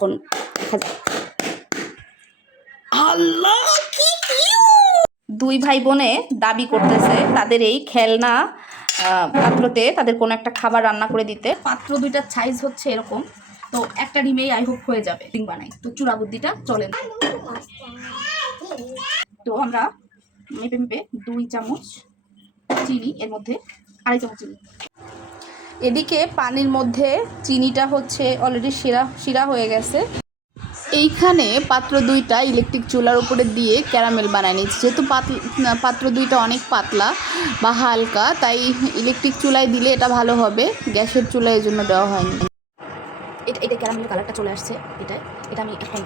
এখন আল্লাহ কি দুই ভাই বোনে দাবি করতেছে তাদের এই খেলনা পাত্রতে তাদের কোনো একটা খাবার রান্না করে দিতে। পাত্র দুইটার সাইজ হচ্ছে এরকম, তো একটা ডিমেই আই হোপ হয়ে যাবে। ডিম বানাই তো চূড়া বুদ্ধিটা চলে না। তো আমরা মেপে মেপে 2 চামচ চিনি, এর মধ্যে 2.5 চামচ চিনি। এদিকে পানির মধ্যে চিনিটা হচ্ছে অলরেডি শিরা হয়ে গেছে। এইখানে পাত্র দুইটা ইলেকট্রিক চুলার উপরে দিয়ে ক্যারামেল বানায় নিচ্ছি। যেহেতু পাত্র দুইটা অনেক পাতলা বা হালকা, তাই ইলেকট্রিক চুলায় দিলে এটা ভালো হবে, গ্যাসের চুলায় এই জন্য দেওয়া হয়নি। এটা ক্যারামেল কালারটা চলে আসছে। এটা আমি এখন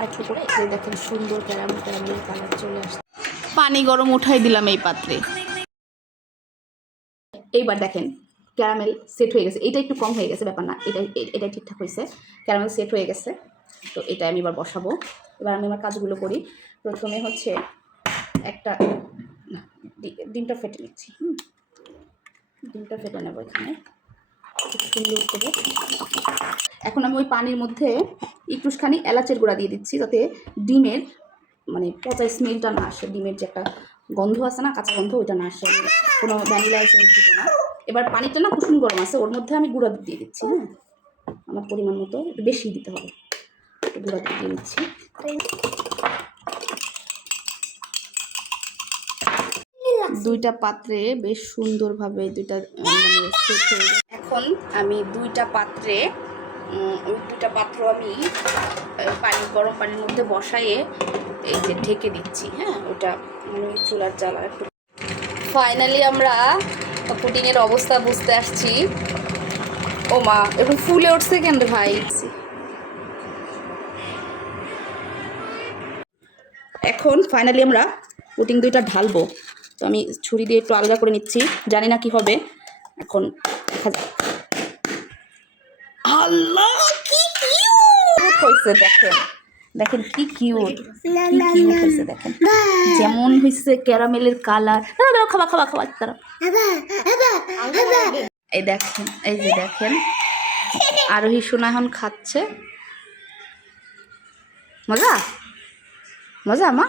আরেকটু করে দেখেন সুন্দর ক্যারামেল কালার চলে আসছে। পানি গরম উঠাই দিলাম এই পাত্রে। এইবার দেখেন ক্যারামেল সেট হয়ে গেছে। এটা একটু কম হয়ে গেছে, ব্যাপার না, এটা ঠিকঠাক হয়েছে। ক্যারামেল সেট হয়ে গেছে, তো এটা আমি এবার বসাবো। এবার আমি আমার কাজগুলো করি। প্রথমে হচ্ছে একটা ডিমটা ফেটে নিচ্ছি। ডিমটা ফেটে নেবো এখানে সুন্দর করে। এখন আমি ওই পানির মধ্যে একটুখানি এলাচের গুঁড়া দিয়ে দিচ্ছি, যাতে ডিমের মানে পচা স্মেলটা না আসে। ডিমের যে একটা গন্ধ আছে না, কাঁচা গন্ধ, ওইটা না আসে। কোনো ভ্যানিলা এসেন্স দিব না। এবার পানিটা না কুসুম গরম আছে, ওর মধ্যে আমি গুঁড়া দিয়ে দিচ্ছি। হ্যাঁ, আমার পরিমাণ মতো একটু বেশি দিতে হবে। গুঁড়া দিয়ে নিচ্ছি। দুইটা পাত্রে বেশ সুন্দরভাবে দুইটা মানে সেট হয়ে গেছে। এখন আমি দুইটা পাত্র আমি গরম পানির মধ্যে বসাইয়ে এই যে ঢেকে দিচ্ছি। হ্যাঁ, ওটা মানে চুলার জ্বালা একটু। ফাইনালি আমরা পুডিংয়ের অবস্থা বুঝতে আসছি। ও মা, এখন ফুলে উঠছে কেন রে ভাই। এখন ফাইনালি আমরা পুডিং দুইটা ঢালবো। তো আমি ছুরি দিয়ে একটু আলগা করে নিচ্ছি, জানি না কি হবে। এখন আল্লাহ কি কিউট হয়েছে, দেখেন কি কিউট হয়েছে। দেখেন যেমন হয়েছে ক্যারামেলের কালার। খাবা তারা। এই দেখেন, এই যে দেখেন আরোহী সোনা এখন খাচ্ছে। মজা মা।